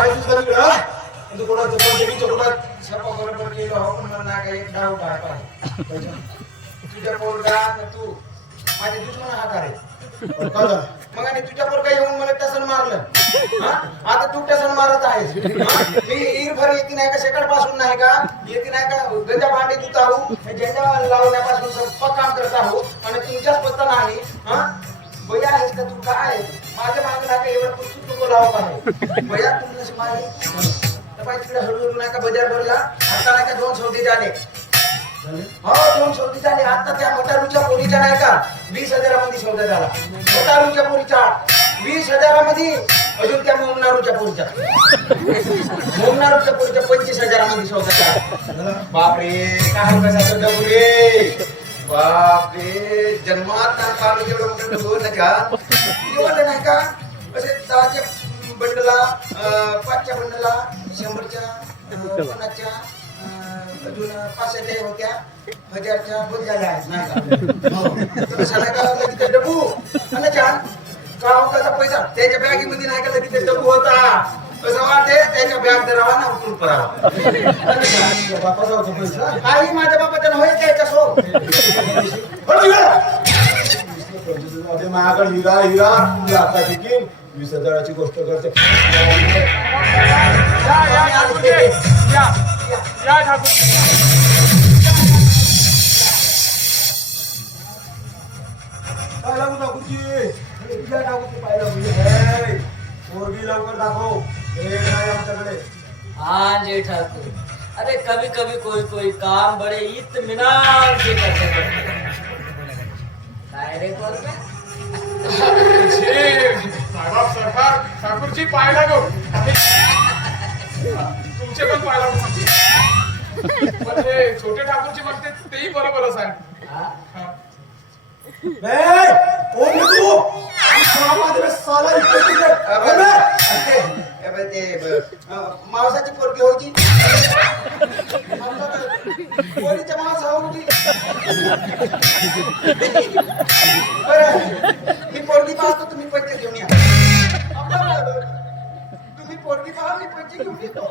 जायचं सगळीकडं तू कोणाचं पंचमीच्या कुणात स्वयंपाक बरोबर केलं हो पण मला काय एक डाऊट आहे पाहिजे तुझ्या पोरगा आणि तू माझे दुश्मन हात आहे मग आणि तुझ्या पोरगा येऊन मला टसन मारलं आता तू टसन मारत आहेस मी इरभर येते नाही का शेकड पासून नाही का येते नाही का गंजा भांडे धुत आहो झेंडा लावण्यापासून स्वयंपाक काम करत आहो आणि तुमच्याच पत्ता नाही भैया आहेस का तू काय माझ्या मागे नाही का एवढं पुस्तक तू लावत आहे भैया तुमच्या माझे तिकडे हळूहळू नाही का बजार भरला आता नाही का 2 सौदे झाले हो 2 सौदे झाले आता त्या मोटारूच्या पोरीच्या नाही का 20,000 मध्ये सौदा झाला मोटारूच्या पोरीच्या 20,000 मध्ये अजून त्या मोमनारूच्या पोरीच्या 25,000 मध्ये सौदा झाला बापरे काय कसा डबू रे बापरे जन्मात ना पाणी जेवढं मोठं डबू नाही का एवढं नाही का असे 10च्या बंडला 5च्या बंडला 100च्या 50च्या अजून 500 होत्या 1000च्या बहुत झाल्या आहेत नाही का लगेच डबू आणि छान कावकाचा पैसा त्याच्या बॅगीमध्ये नाही का लगेच डबू होता असं वाटते त्याच्या बॅग धरावा ना उतरून पडावा काही माझ्या बापाच्या होय त्याच्या सो माझ्याकडे हिरा आता शिकीन 20,000ची गोष्ट करते पोरगी लवकर दाखव आमच्याकडे हाँ जी ठाकुर अरे कभी कभी कोई काम बड़े इत्मीनान से करते काय रे पोरगा साहेब सरकार ठाकूरची पाय लागो तुमचे पण पाय लागो पण हे छोटे ठाकूरची म्हणते तेही बरोबरच आहे मावसाची पोरगी होती पोरीच्या मावसा होती मी पोरगी पाहतो तुम्ही पैसे घेऊन या तुम्ही पोरगी पाहा मी पैसे घेऊन येतो